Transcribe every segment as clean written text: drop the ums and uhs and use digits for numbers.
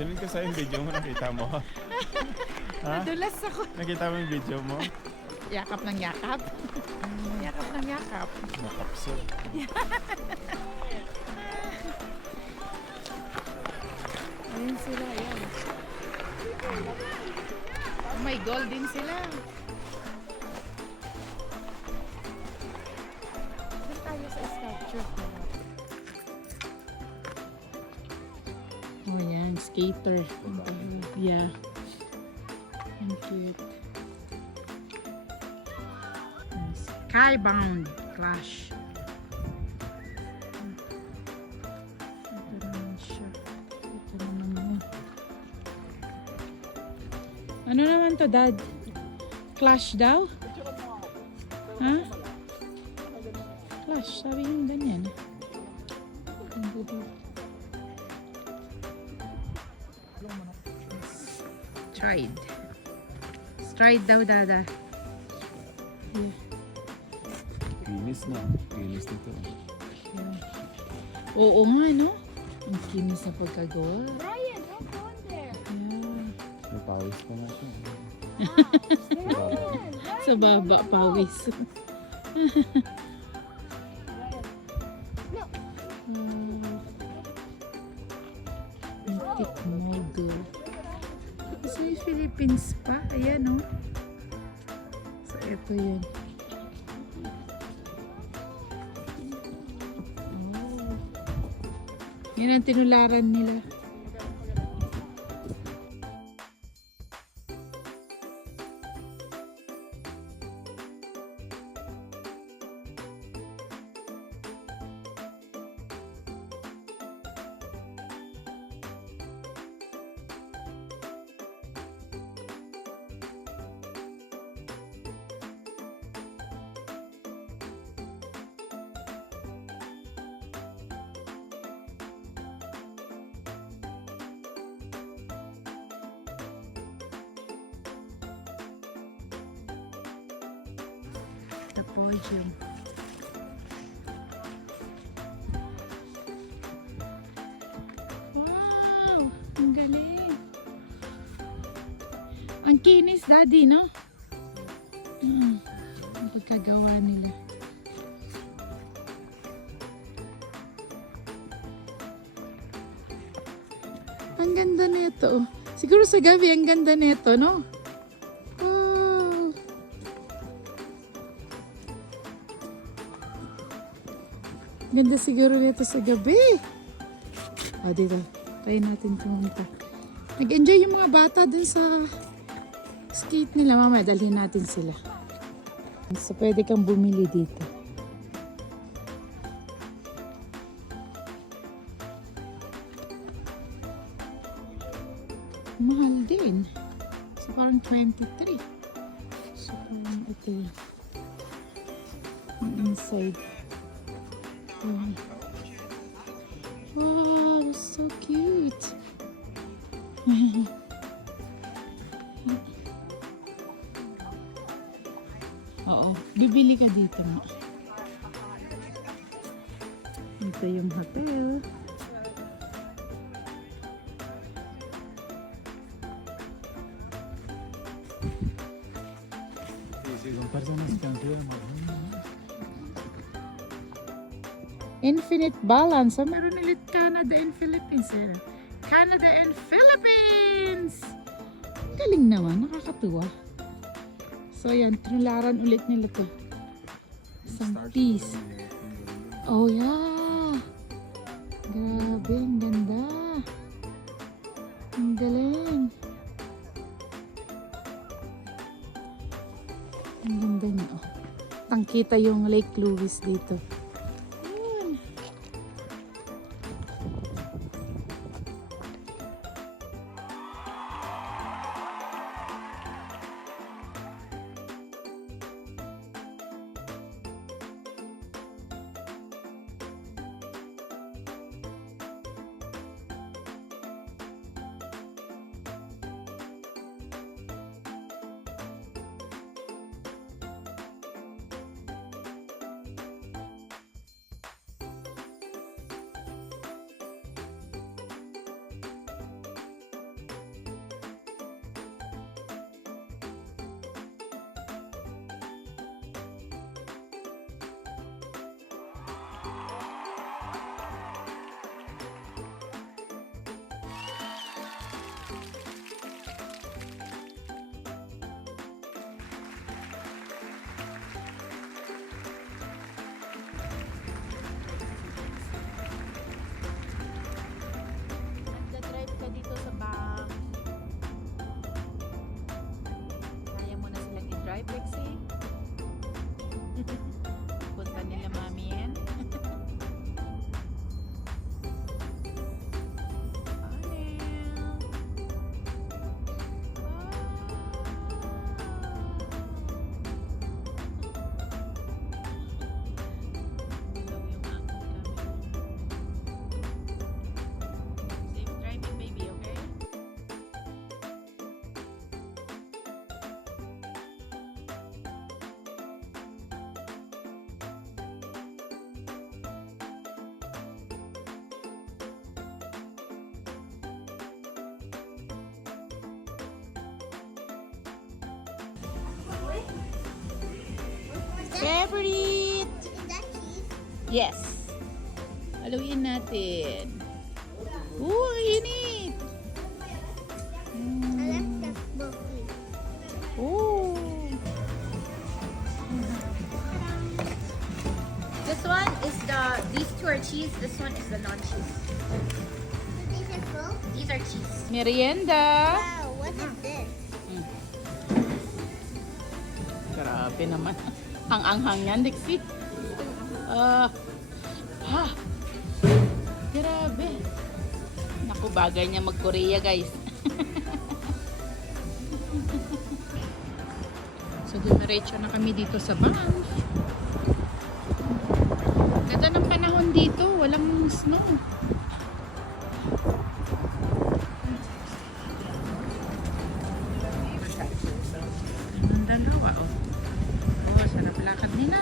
Sinend ko sa'yo yung video mo, nakita mo. Ha? Nadulas ako. Nakita mo yung video mo? Yakap ng yakap. Yakap ng yakap. Nakapso. Ayun sila, ayan. May gold din sila. Doon tayo sa sculpture. Oh, yan. Skater. Yeah. Ang cute. Skybound Clash. Ito naman siya. Ito naman yun. Ano naman to, Dad? Clash daw? Ha? Clash, sabi yung ganyan. Stride. Stride daw, Dada. Yeah. Kinis na. Kinis nito. Oo nga, no? Ang kinis na pagkagawa. Brian, don't go in there. Yeah. May pawis pa na siya. Brian, Sa baba, pawis. no. Antique model. Sa Philippines pa. Ayan, no? So, ito yun. Oh. Yan ang tinularan nila. The podium. Wow! Ang galing! Ang kinis, Daddy, no? Ang pagkagawa nila. Ang ganda nito. Siguro sa gabi, ang ganda nito, no? Wow! Ganda siguro nito sa gabi. O, dito. Try natin pumunta. Nag-enjoy yung mga bata dun sa skate nila. Mamaya, dalhin natin sila. So, pwede kang bumili dito. Mahal din. So, parang 23. So, parang ito yun. Yung inside. Wow, so cute. Oo, bibili ka dito mo. Ito yung hotel. Infinite Balance. So, meron ulit Canada and Philippines. Eh. Canada and Philippines! Galing naman. Nakakatuwa. So, yan. Tinularan ulit nila ito. Isang piece. Oh, yeah. Grabe. Ang ganda. Ang galing. Ang ganda niya. Oh. Tangkita yung Lake Louise dito. Yes. Haluin natin. Ang init. I left the smoky. Oh. This one is these two are cheese. This one is the non-cheese. These are full? These are cheese. Merienda. Wow, what is this? Grabe naman. Ang anghang yan, Dixie. Grabe. Naku, bagay niya mag-Korea, guys. So, dumiretso na kami dito sa Banff. Ganda ng panahon dito. Walang snow. Ang dalawa, oh. Oh, sarap lakad nila.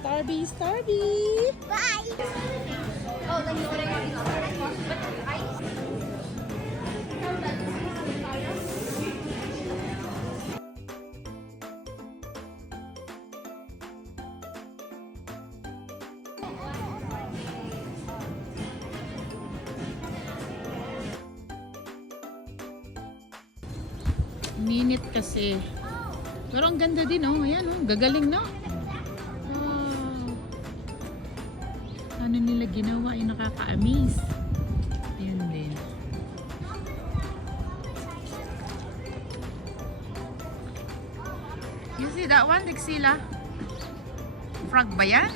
Starby, Starby! Bye! Oh, then you order something else. But I Minute kasi. Pero ang ganda din, oh. Ayan, oh. Gagaling, no? Ano nila ginawa ay nakaka-amaze. Ayan din. You see that one, Dixila? Frog ba yan?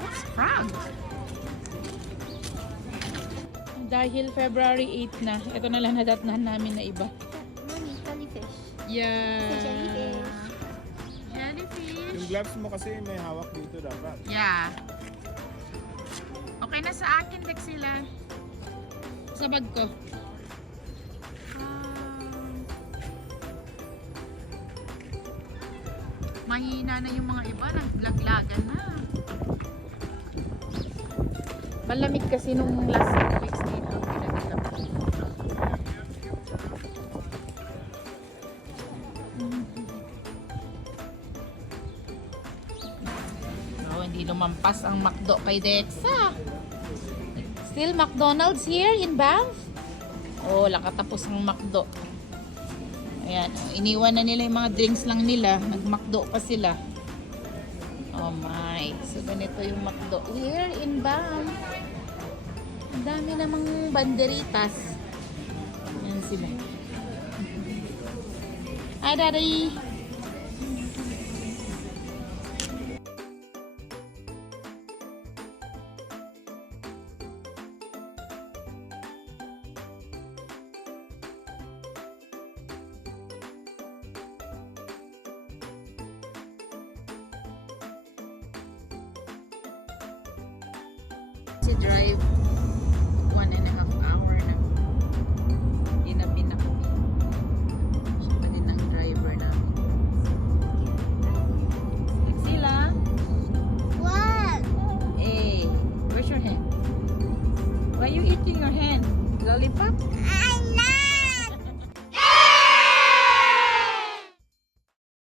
It's frog. Dahil February 8 na, ito na lang nadatnahan namin na iba. Mommy, jellyfish. Yeah. Jellyfish. Jellyfish. Yung gloves mo kasi may hawak dito dapat. Yeah. Okay na sa akin, Dexila. Sa bag ko. Mahina na yung mga iba, naglaglagan na. Malamig kasi nung last 2 weeks dito. Pinagdala ko. Oh, hindi lumampas ang McDo kay Dexa. Still McDonald's here in Banff? Oh, lakatapos ang McDo. Ayan, iniwan na nila yung mga drinks lang nila. Nag-McDo pa sila. Oh my. So, ganito yung McDo here in Banff. Ang dami namang banderitas. Ayan sila. Hi, Daddy! Si drive 1.5 hour na. Ginabi na kami. Siya pa din ang driver namin. Sila? What? Hey, where's your hand? Why are you eating your hand? Lollipop? I know!